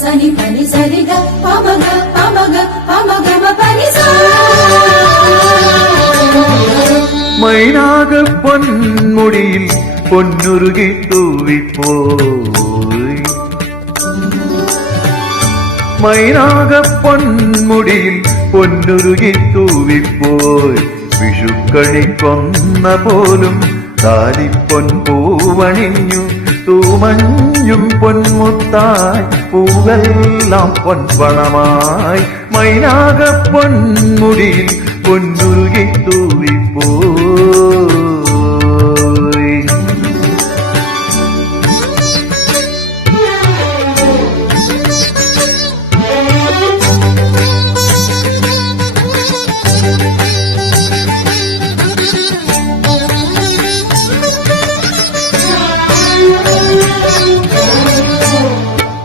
സനി പനി സരിഗ പമഗ പമഗ പമഗ പനി സ. മൈനാക പൊന്മുടിയിൽ പൊന്നുരുകി തൂവിപ്പോയി. മൈനാക പൊന്മുടിയിൽ പൊന്നുരുകി തൂവിപ്പോയി. വിഷുക്കണിക്കൊന്ന പോലും താലിപ്പൊൻ പൂവണിഞ്ഞു. തൂമഞ്ഞും പൊന്മുത്തായി പൂവെല്ലാം പൊൻപണമായി. മൈനാക പൊന്മുടിയിൽ പൊന്നുരുകി തൂവിപ്പോയി.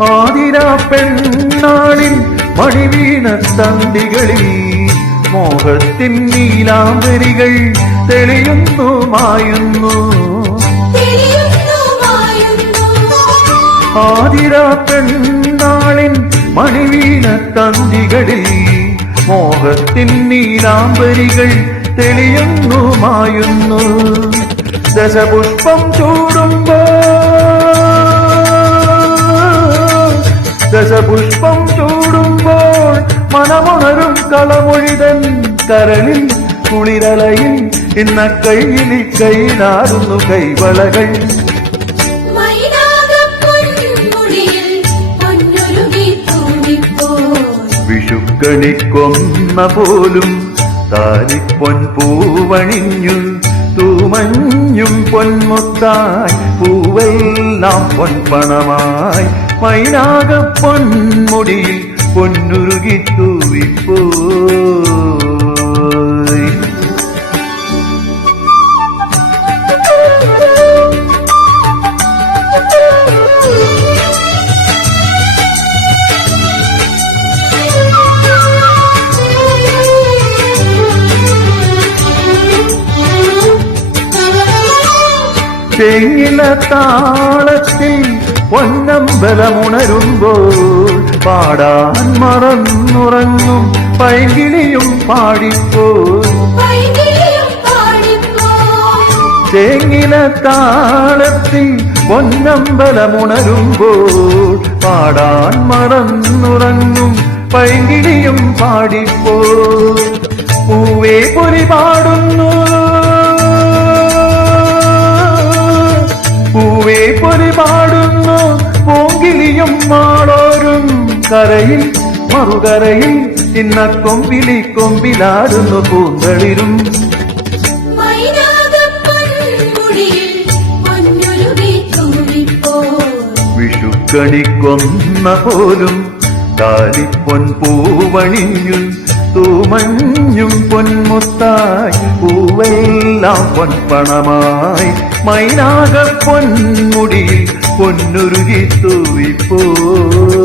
ആതിരാ പെണ്ണാളിൻ മണിവീണ തന്തികളിൽ മോഹത്തിൻ നീലാംബരികൾ തെളിയുന്നു മായുന്നു. ആതിരാ പെണ്ണാളിൻ മണിവീണ തന്തികളിൽ മോഹത്തിൻ നീലാംബരികൾ തെളിയുന്നു മായുന്നു. ദശപുഷ്പം ചൂടുമ്പോ ദശപുഷ്പം ചൂടുമ്പോൾ മനമുണരും കളമൊഴിതൻ കരളിൽ കുളിരലയിൽ ഇന്ന കൈയിലി കൈനാടുന്നു കൈവളകൾ. വിഷുക്കണിക്കൊന്ന പോലും താലിപ്പൊൻ പൂവണിഞ്ഞു. തൂമഞ്ഞും പൊന്മുത്തായി പൂവെല്ലാം പൊൻപണമായി. മൈനാക പൊന്മുടിയിൽ പൊന്നുരുകി തൂവിപ്പോയി. ചെങ്ങില താളത്തിൽ പൊന്നമ്പലമുണരുമ്പോൾ പാടാൻ മറന്നുറങ്ങും പൈങ്കിളിയും പാടിപ്പോയി. ചെങ്ങില താളത്തിൽ പൊന്നമ്പലമുണരുമ്പോൾ പാടാൻ മറന്നുറങ്ങും പൈങ്കിളിയും പാടിപ്പോയി. പൂവേ പൊലി പാടുന്നു പൂവേ പൊലി പാടുന്നു പൂങ്കിളിയും മാളോരും കരയിൽ മറുകരയിൽ ഇന്ന കൊമ്പിലി കൊമ്പിലാടുന്നു പൂന്തളിരും. വിഷുക്കണിക്കൊന്ന പോലും താലിപ്പൊൻ പൂവണിഞ്ഞു. തൂമഞ്ഞും പൊന്മുത്തായി പൂവെല്ലാം പൊൻപണമായി. മൈനാക പൊന്മുടിയിൽ പൊന്നുരുകി തൂവിപ്പോയി.